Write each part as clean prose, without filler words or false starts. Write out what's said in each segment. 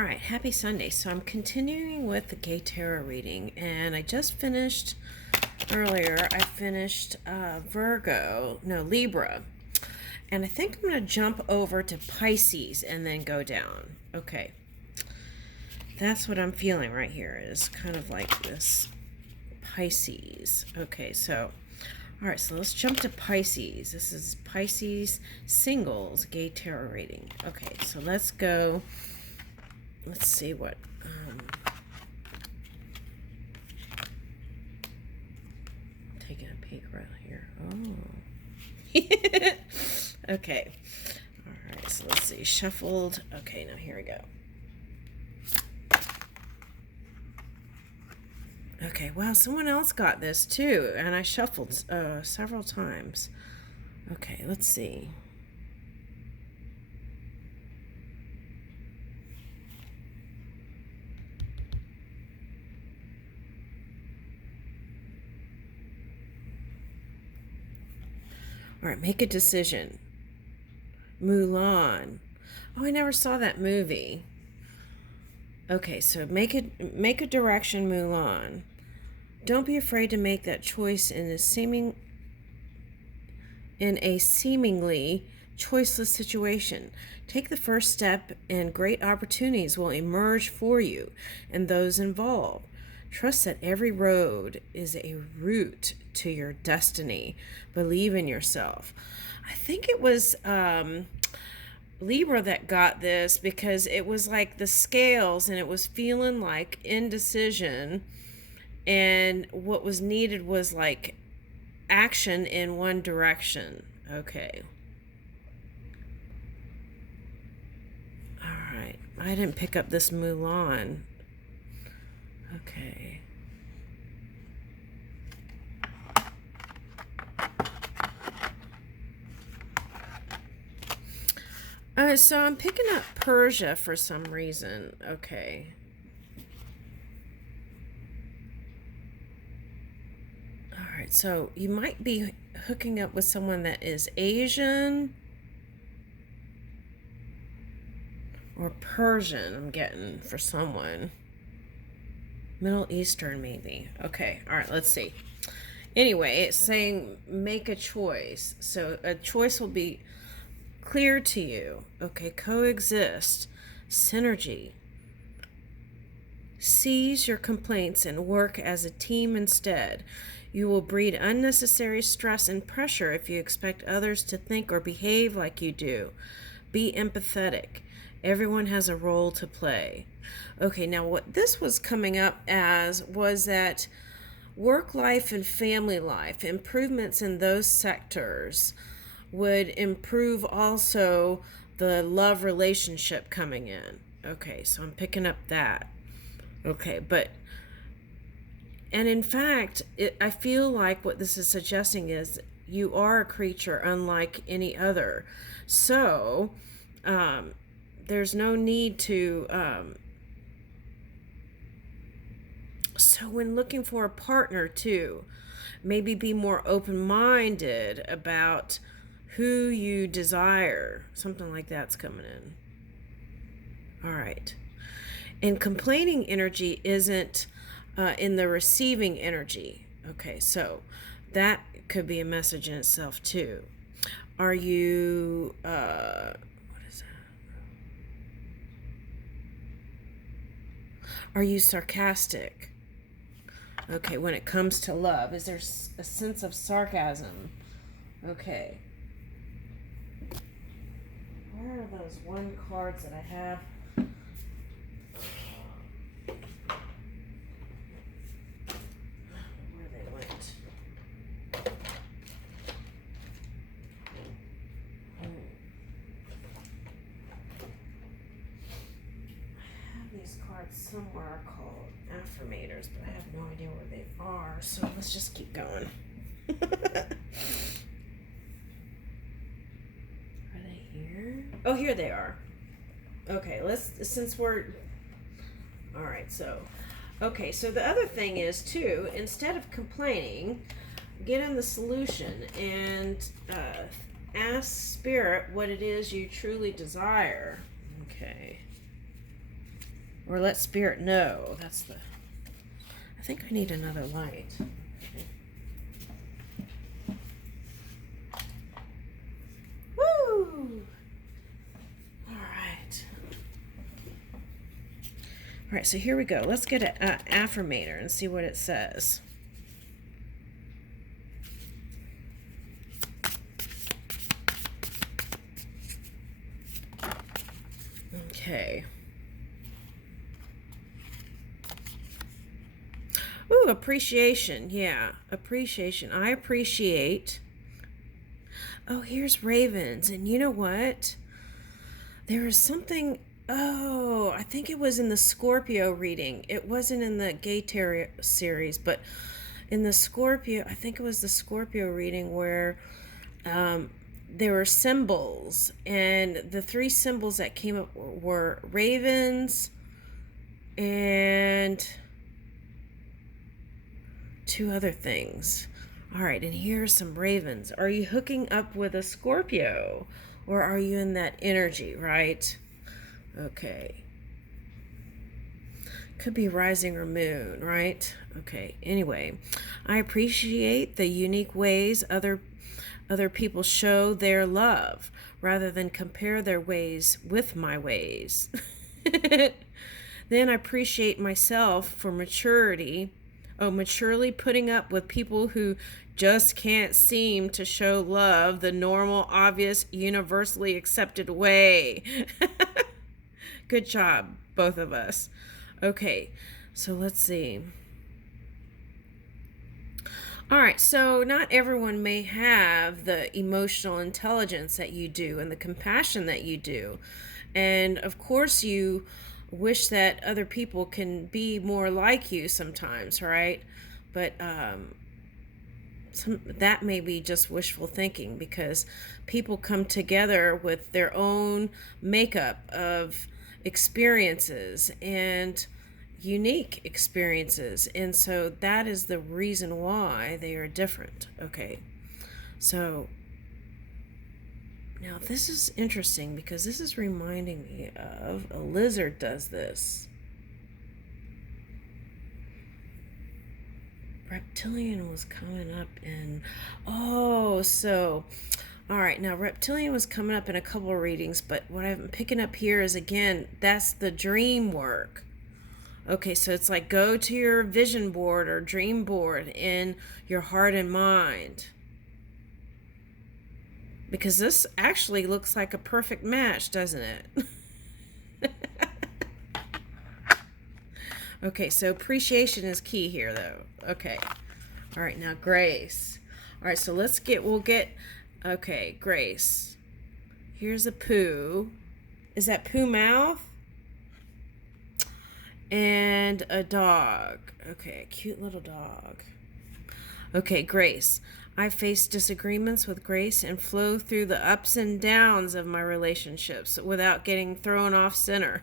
Alright, happy Sunday. So I'm continuing with the Gaytarot reading, and I just finished earlier. I finished Libra. And I think I'm going to jump over to Pisces and then go down. Okay. That's what I'm feeling right here, is kind of like this Pisces. Okay, so, alright, so let's jump to Pisces. This is Pisces Singles Gaytarot reading. Okay, so let's go. Let's see what, taking a peek right here. Oh. Okay. All right, so let's see. Shuffled. Okay, now here we go. Okay, wow, someone else got this too, and I shuffled several times. Okay, let's see. All right, make a decision. Mulan. Oh, I never saw that movie. Okay, so make a direction, Mulan. Don't be afraid to make that choice in a seemingly choiceless situation. Take the first step, and great opportunities will emerge for you and those involved. Trust that every road is a route to your destiny. Believe in yourself. I think it was Libra that got this, because it was like the scales, and it was feeling like indecision, and what was needed was like action in one direction. Okay. All right. I didn't pick up this Mulan. Okay. So I'm picking up Persia for some reason. Okay. All right. So you might be hooking up with someone that is Asian or Persian, I'm getting, for someone. Middle Eastern, maybe. Okay, all right, let's see. Anyway, it's saying make a choice. So a choice will be clear to you. Okay, coexist, synergy. Seize your complaints and work as a team instead. You will breed unnecessary stress and pressure if you expect others to think or behave like you do. Be empathetic. Everyone has a role to play. Okay, now what this was coming up as was that work life and family life, improvements in those sectors would improve also the love relationship coming in. Okay, so I'm picking up that. Okay, and in fact, I feel like what this is suggesting is you are a creature unlike any other. So, there's no need to, so when looking for a partner too, maybe be more open-minded about who you desire. Something like that's coming in. All right. And complaining energy isn't in the receiving energy. Okay, so that could be a message in itself too. Are you, are you sarcastic? Okay, when it comes to love, is there a sense of sarcasm? Okay. Where are those one cards that I have? Where they went? I have these cards somewhere called affirmators, but I have no idea where they are, so let's just keep going. Are they here? Oh, here they are. Okay, alright, so the other thing is too, instead of complaining, get in the solution and ask Spirit what it is you truly desire. Okay. Or let spirit know. That's the... I think I need another light. Woo! All right, so here we go. Let's get an affirmator and see what it says. Okay. Ooh, appreciation. Yeah, appreciation. I appreciate. Oh, here's ravens. And you know what? There is something. Oh, I think it was in the Scorpio reading. It wasn't in the Gaytarot series, but in the Scorpio, I think it was the Scorpio reading where there were symbols. And the three symbols that came up were ravens and two other things. All right, and here are some ravens. Are you hooking up with a Scorpio, or are you in that energy, right? Okay. Could be rising or moon, right? Okay. Anyway, I appreciate the unique ways other people show their love rather than compare their ways with my ways. Then I appreciate myself for maturity. Oh, maturely putting up with people who just can't seem to show love the normal, obvious, universally accepted way. Good job, both of us. Okay, so let's see. All right, so not everyone may have the emotional intelligence that you do and the compassion that you do. And of course, you wish that other people can be more like you sometimes, right? But that may be just wishful thinking, because people come together with their own makeup of experiences and unique experiences, and so that is the reason why they are different. Okay, so now this is interesting because this is reminding me of a lizard does this. Reptilian was coming up in, all right, now reptilian was coming up in a couple of readings, but what I'm picking up here is, again, that's the dream work. Okay, so it's like go to your vision board or dream board in your heart and mind, because this actually looks like a perfect match, doesn't it? Okay, so appreciation is key here, though. Okay. All right, now grace. All right, so okay, grace. Here's a poo. Is that poo mouth? And a dog. Okay, a cute little dog. Okay, grace. I face disagreements with grace and flow through the ups and downs of my relationships without getting thrown off center.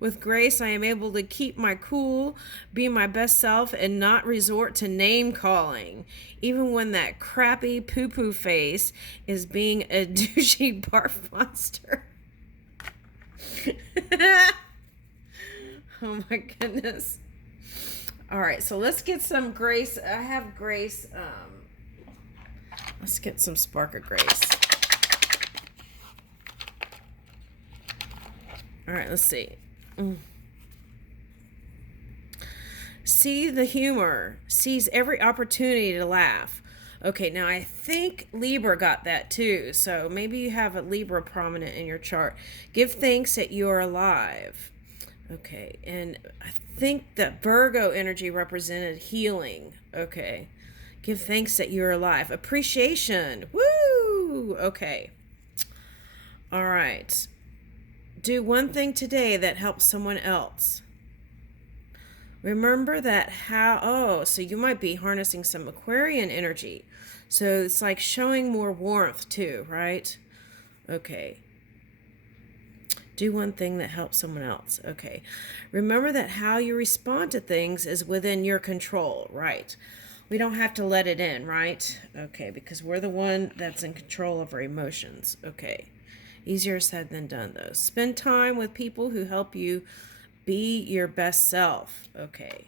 With grace, I am able to keep my cool, be my best self, and not resort to name calling, even when that crappy poo-poo face is being a douchey barf monster. Oh my goodness. All right, so let's get some grace. I have grace. Let's get some spark of grace. All right, let's see. See the humor, sees every opportunity to laugh. Okay, now I think Libra got that too, so maybe you have a Libra prominent in your chart. Give thanks that you are alive. Okay, and I think that Virgo energy represented healing. Okay, give thanks that you're alive. Appreciation. Woo! Okay. All right. Do one thing today that helps someone else. Remember that so you might be harnessing some Aquarian energy. So it's like showing more warmth too, right? Okay. Do one thing that helps someone else. Okay. Remember that how you respond to things is within your control, right? We don't have to let it in, right? Okay, because we're the one that's in control of our emotions. Okay. Easier said than done, though. Spend time with people who help you be your best self. Okay.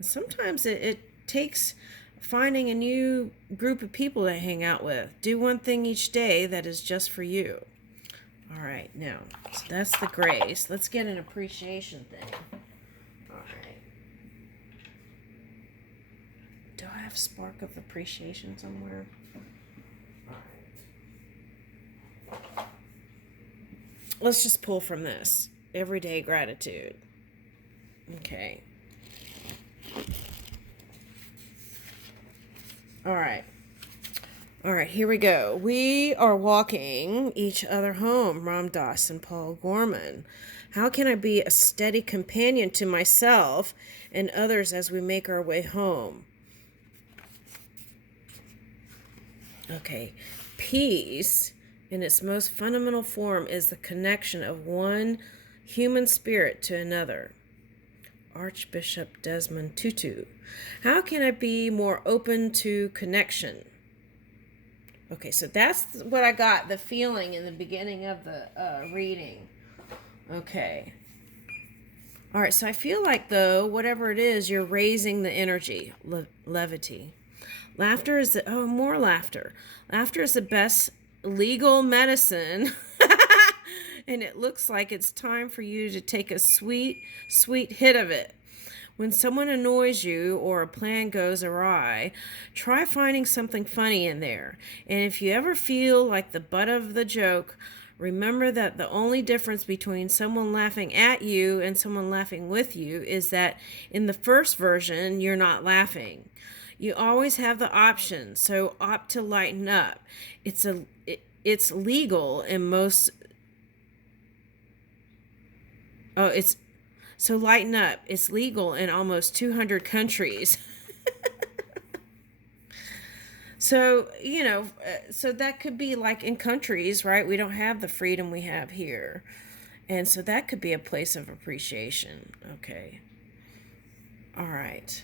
Sometimes it takes finding a new group of people to hang out with. Do one thing each day that is just for you. All right, now, so that's the grace. Let's get an appreciation thing. All right. Do I have spark of appreciation somewhere? All right. Let's just pull from this. Everyday gratitude. Okay. All right. All right, here we go. We are walking each other home, Ram Dass and Paul Gorman. How can I be a steady companion to myself and others as we make our way home? Okay, peace in its most fundamental form is the connection of one human spirit to another. Archbishop Desmond Tutu. How can I be more open to connection? Okay, so that's what I got, the feeling in the beginning of the reading. Okay. All right, so I feel like, though, whatever it is, you're raising the energy, levity. Laughter is more laughter. Laughter is the best legal medicine. And it looks like it's time for you to take a sweet, sweet hit of it. When someone annoys you or a plan goes awry, try finding something funny in there. And if you ever feel like the butt of the joke, remember that the only difference between someone laughing at you and someone laughing with you is that in the first version, you're not laughing. You always have the option, so opt to lighten up. It's legal in most... Oh, it's... So lighten up. It's legal in almost 200 countries. So, so that could be like in countries, right? We don't have the freedom we have here. And so that could be a place of appreciation. Okay. All right.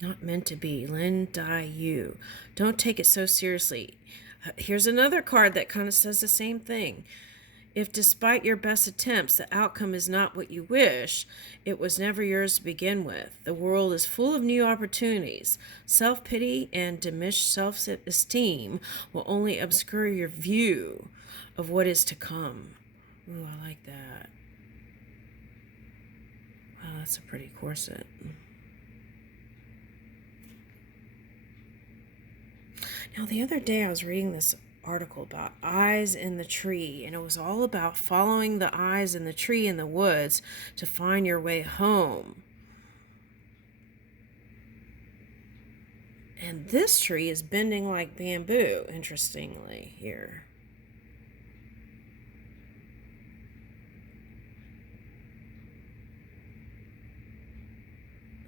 Not meant to be. Lin Dai Yu. Don't take it so seriously. Here's another card that kind of says the same thing. If despite your best attempts, the outcome is not what you wish, it was never yours to begin with. The world is full of new opportunities. Self-pity and diminished self-esteem will only obscure your view of what is to come. Ooh, I like that. Wow, that's a pretty corset. Now, the other day I was reading this article about eyes in the tree, and it was all about following the eyes in the tree in the woods to find your way home. And this tree is bending like bamboo, interestingly, here.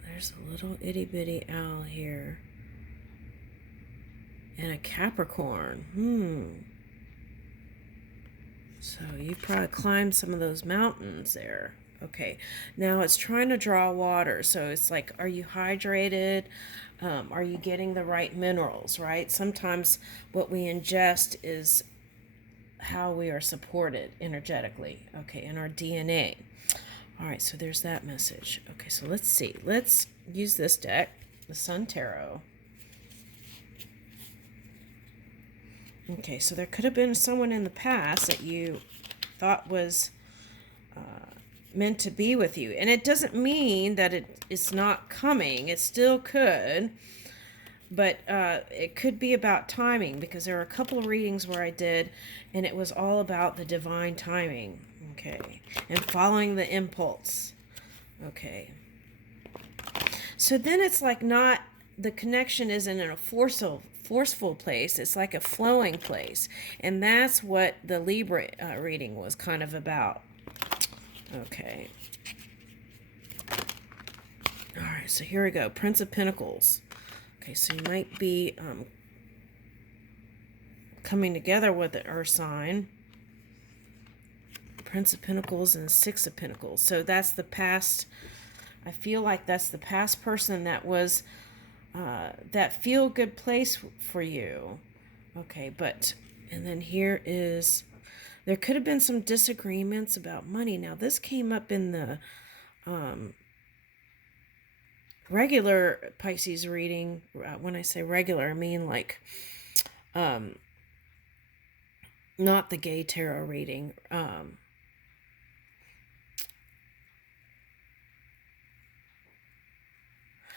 There's a little itty-bitty owl here. And a Capricorn. So you probably climbed some of those mountains there. Okay. Now it's trying to draw water. So it's like, are you hydrated? Are you getting the right minerals, right? Sometimes what we ingest is how we are supported energetically. Okay. In our DNA. All right. So there's that message. Okay. So let's see. Let's use this deck, the Sun Tarot. Okay, so there could have been someone in the past that you thought was meant to be with you. And it doesn't mean that it's not coming. It still could. But it could be about timing, because there were a couple of readings where I did, and it was all about the divine timing. Okay, and following the impulse. Okay. So then it's like not... The connection isn't in a forceful place. It's like a flowing place. And that's what the Libra reading was kind of about. Okay. All right, so here we go. Prince of Pentacles. Okay, so you might be coming together with an earth sign. Prince of Pentacles and Six of Pentacles. So that's the past. I feel like that's the past person that was that feel good place for you. Okay, and then here is, there could have been some disagreements about money. Now this came up in the regular Pisces reading. When I say regular, I mean like not the gay tarot reading.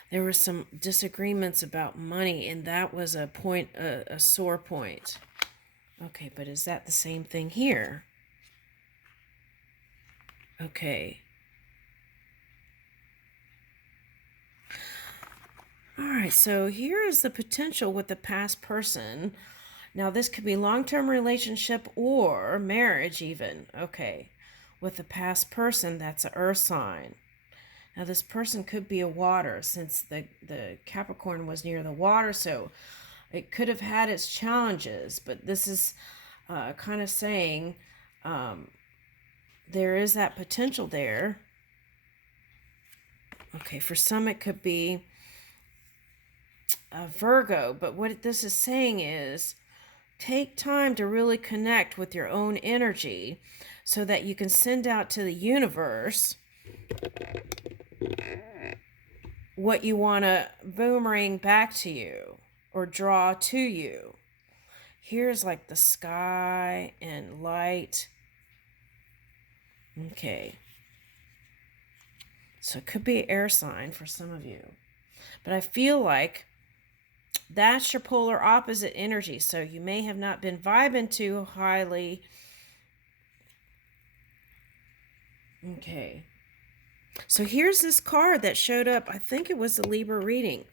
There were some disagreements about money, and that was a point, a sore point. Okay, but is that the same thing here? Okay. All right, so here is the potential with the past person. Now, this could be long-term relationship or marriage even. Okay, with the past person, that's an earth sign. Now, this person could be a water, since the Capricorn was near the water, so it could have had its challenges, but this is kind of saying there is that potential there. Okay, for some it could be a Virgo, but what this is saying is take time to really connect with your own energy so that you can send out to the universe what you want to boomerang back to you or draw to you. Here's like the sky and light. Okay. So it could be an air sign for some of you. But I feel like that's your polar opposite energy. So you may have not been vibing too highly. Okay. So here's this card that showed up. I think it was the Libra reading.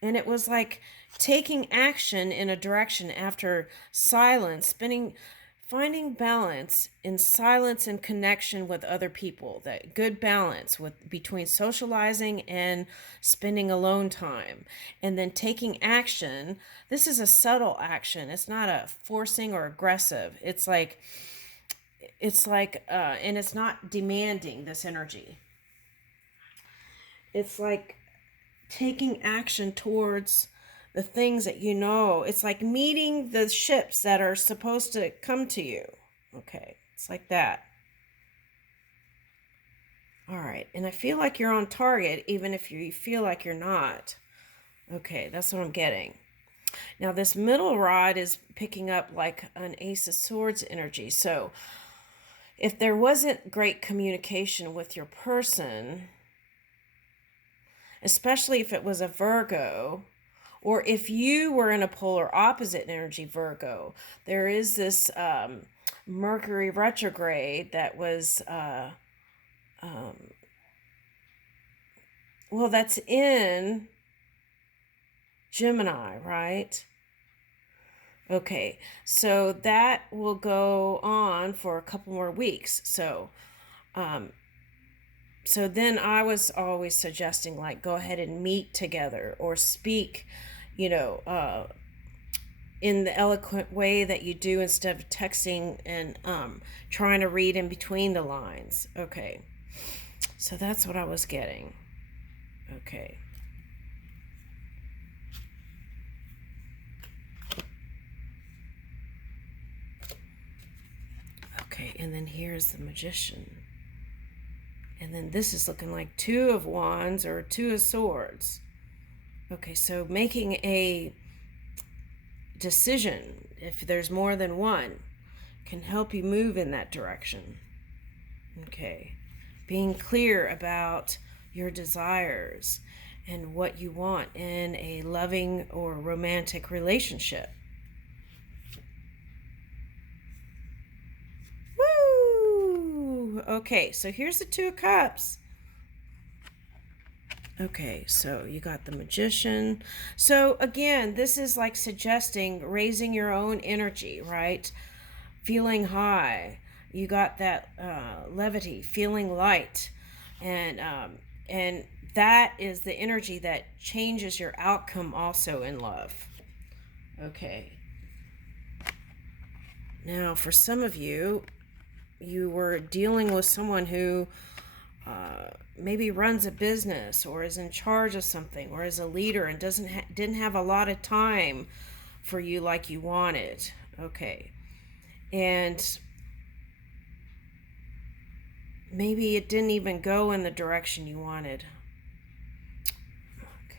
And it was like taking action in a direction after silence, finding balance in silence and connection with other people. That good balance between socializing and spending alone time. And then taking action. This is a subtle action. It's not a forcing or aggressive. It's like, and it's not demanding this energy. It's like taking action towards the things that you know. It's like meeting the ships that are supposed to come to you. Okay, it's like that. All right, and I feel like you're on target even if you feel like you're not. Okay, that's what I'm getting. Now this middle rod is picking up like an Ace of Swords energy. So if there wasn't great communication with your person, especially if it was a Virgo, or if you were in a polar opposite energy Virgo, there is this Mercury retrograde that was, well, that's in Gemini, right? Okay, so that will go on for a couple more weeks. So then I was always suggesting, like, go ahead and meet together or speak, in the eloquent way that you do instead of texting and trying to read in between the lines. Okay, so that's what I was getting. Okay. Okay, and then here's the Magician. And then this is looking like Two of Wands or Two of Swords. Okay, so making a decision, if there's more than one, can help you move in that direction. Okay, being clear about your desires and what you want in a loving or romantic relationship. Woo! Okay, so here's the Two of Cups. Okay, so you got the Magician. So again, this is like suggesting raising your own energy, right? Feeling high. You got that levity, feeling light, and that is the energy that changes your outcome also in love. Okay. Now, for some of you, you were dealing with someone who maybe runs a business or is in charge of something or is a leader and didn't have a lot of time for you like you wanted. Okay. And maybe it didn't even go in the direction you wanted. Okay.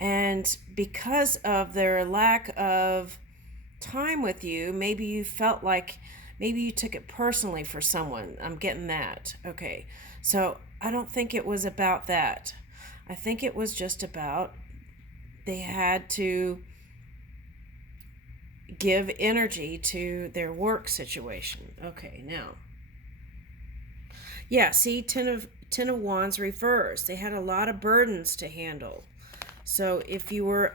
And because of their lack of time with you, maybe you felt like maybe you took it personally for someone. I'm getting that. Okay. So I don't think it was about that. I think it was just about they had to give energy to their work situation. Okay, now. Yeah, see, Ten of Wands reversed. They had a lot of burdens to handle. So if you were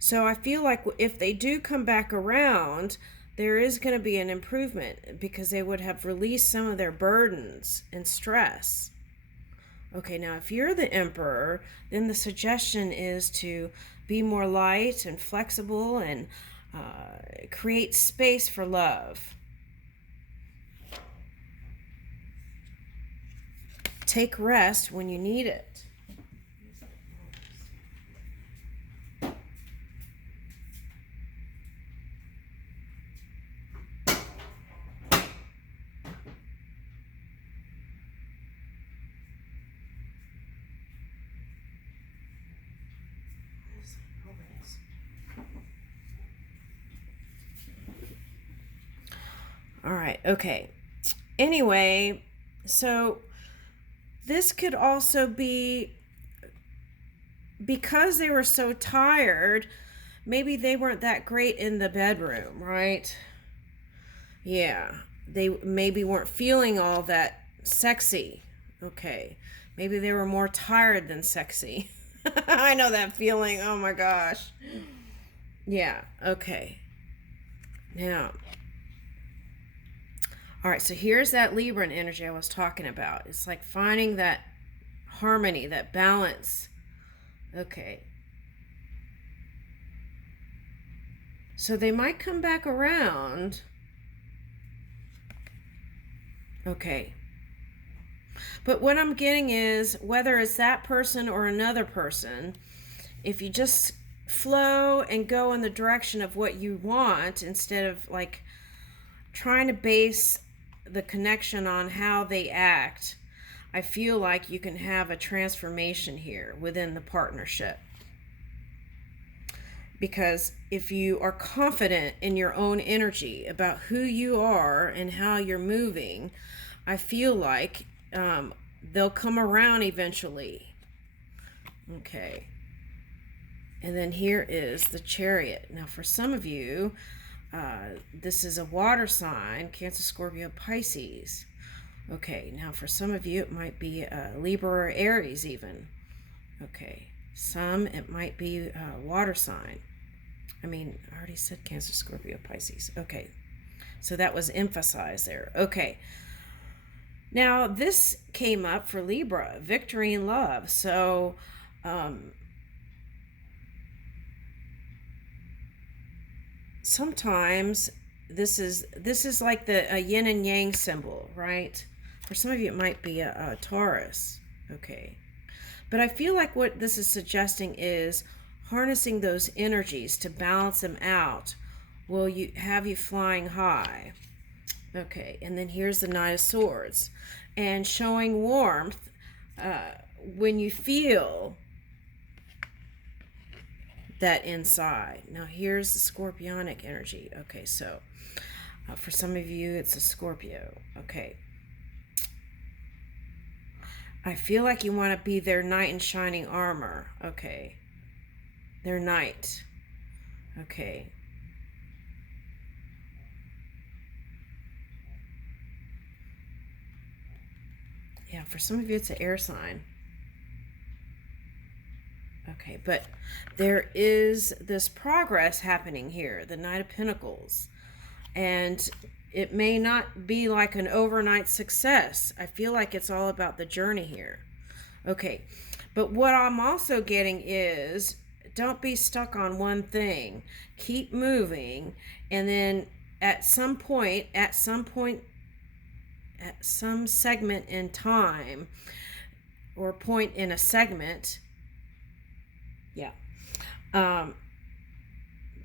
so I feel like if they do come back around, there is going to be an improvement because they would have released some of their burdens and stress. Okay, now if you're the Emperor, then the suggestion is to be more light and flexible and create space for love. Take rest when you need it. All right, okay. Anyway, so this could also be because they were so tired, maybe they weren't that great in the bedroom, right? Yeah, they maybe weren't feeling all that sexy. Okay, maybe they were more tired than sexy. I know that feeling. Oh my gosh. Yeah, okay. Now, all right, so here's that Libran energy I was talking about. It's like finding that harmony, that balance. Okay. So they might come back around. Okay. But what I'm getting is whether it's that person or another person, if you just flow and go in the direction of what you want instead of like trying to base the connection on how they act, I feel like you can have a transformation here within the partnership. Because if you are confident in your own energy about who you are and how you're moving, I feel like they'll come around eventually. Okay. And then here is the Chariot. Now, for some of you, this is a water sign, Cancer, Scorpio, Pisces. Okay, now for some of you, it might be Libra or Aries even. Okay, some it might be water sign. I already said Cancer, Scorpio, Pisces. Okay, so that was emphasized there. Okay, now this came up for Libra, victory in love. So, sometimes this is like a yin and yang symbol, right? For some of you, it might be a Taurus. Okay. But I feel like what this is suggesting is harnessing those energies to balance them out will have you flying high. Okay. And then here's the Knight of Swords. And showing warmth when you feel that inside. Now here's the Scorpionic energy. Okay, so for some of you, it's a Scorpio. Okay. I feel like you want to be their knight in shining armor. Okay. Their knight. Okay. Yeah, for some of you, it's an air sign. Okay, but there is this progress happening here, the Knight of Pentacles. And it may not be like an overnight success. I feel like it's all about the journey here. Okay, but what I'm also getting is don't be stuck on one thing. Keep moving, and then at some segment in time, or point in a segment,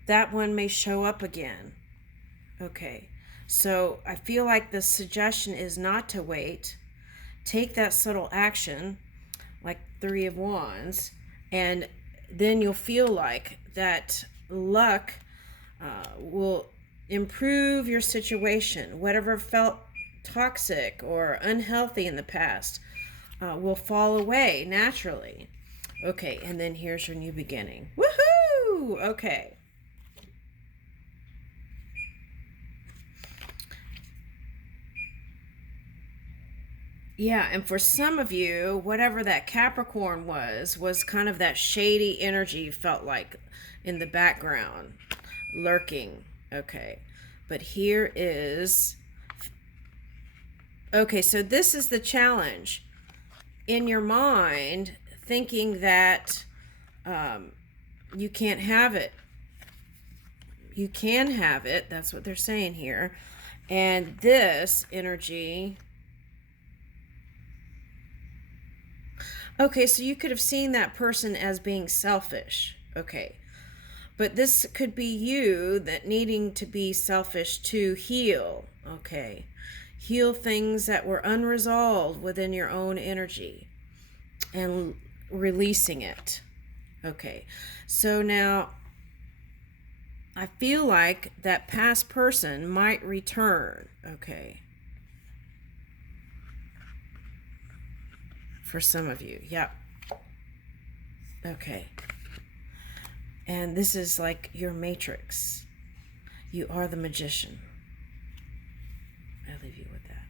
that one may show up again. Okay, so I feel like the suggestion is not to wait. Take that subtle action, like Three of Wands, and then you'll feel like that luck will improve your situation. Whatever felt toxic or unhealthy in the past will fall away naturally. Okay, and then here's your new beginning. Woohoo! Okay. Yeah, and for some of you, whatever that Capricorn was kind of that shady energy you felt like in the background, lurking. Okay, but here is... Okay, so this is the challenge. In your mind, thinking that you can't have it. You can have it. That's what they're saying here. And this energy... Okay, so you could have seen that person as being selfish. Okay. But this could be you that needing to be selfish to heal. Okay. Heal things that were unresolved within your own energy and releasing it. Okay. So now I feel like that past person might return. Okay. For some of you. Yep. Okay. And this is like your matrix. You are the magician. I leave you with that.